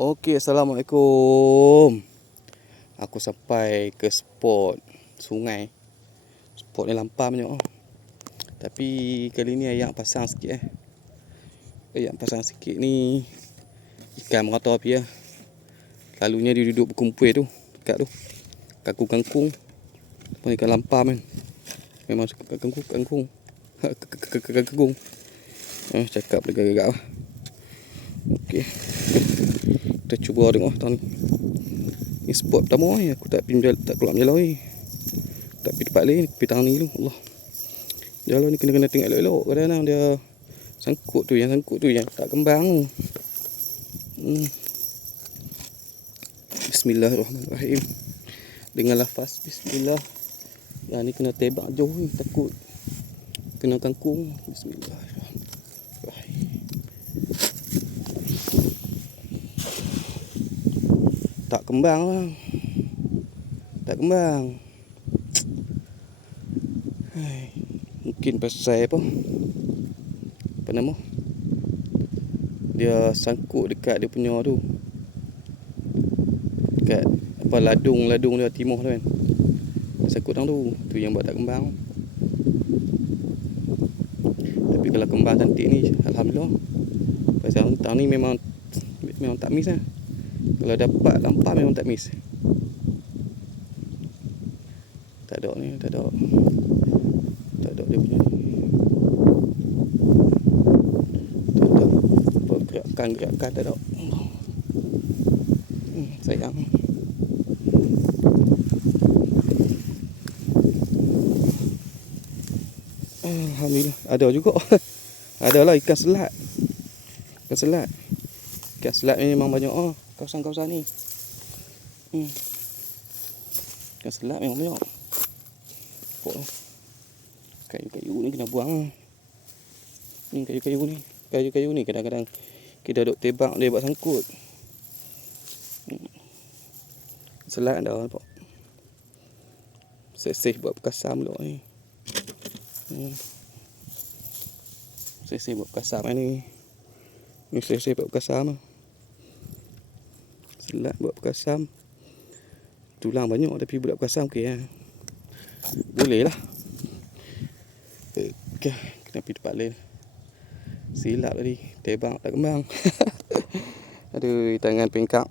Okey, Assalamualaikum. Aku sampai ke spot sungai. Spot ni lampar banyak. Tapi kali ni ayak pasang sikit Ayak pasang sikit ni ikan merata api . Lalunya dia duduk berkumpul tu, dekat tu. Kangkung-kangkung. Pun ikan lampar kan. Memang suka kangkung. Kangkung. Cakap dekat-dekat lah. Okey. Kita cuba tengok tahun ni. Ni spot pertama ni aku tak keluar menjalau ni. Tak pergi tempat lain, pergi tahun ni dulu. Allah. Jalau ni kena tengok elok-elok. Kadang-kadang dia sangkut tu yang tak kembang tu. Bismillahirrahmanirrahim. Dengan lafaz bismillah. Yang ni kena tebak jauh ni, takut kena kangkung. Bismillahirrahmanirrahim. Tak kembang bang. Tak kembang. Mungkin pasal apa nama dia sangkut dekat dia punya tu, dekat apa ladung dia timah tu kan. Sangkut dalam tu yang buat tak kembang. Tapi kalau kembang cantik ni alhamdulillah. Pasal tahun ni memang tak miss lah. Kalau dapat lampar memang tak miss. Tak ada dia punya gerakan tak ada. Sayang. Alhamdulillah ada juga. Adalah ikan selat. Ikan selat ni memang banyak kawasan-kawasan ni. Ikan selat memang banyak. Kayu-kayu ni kena buang. Ni kayu-kayu ni kadang-kadang kita duk tebak dia buat sangkut. Selat dah nampak. Sesih buat perkasam pula ni. Sesih buat perkasam ni. Ni sesih buat perkasam. Selat buat perkasam. Tulang banyak tapi buat perkasam okey lah. Boleh lah. Okay. Kena pergi tempat lain. Silap tadi. Tebak tak kembang. Aduh, tangan pengkak.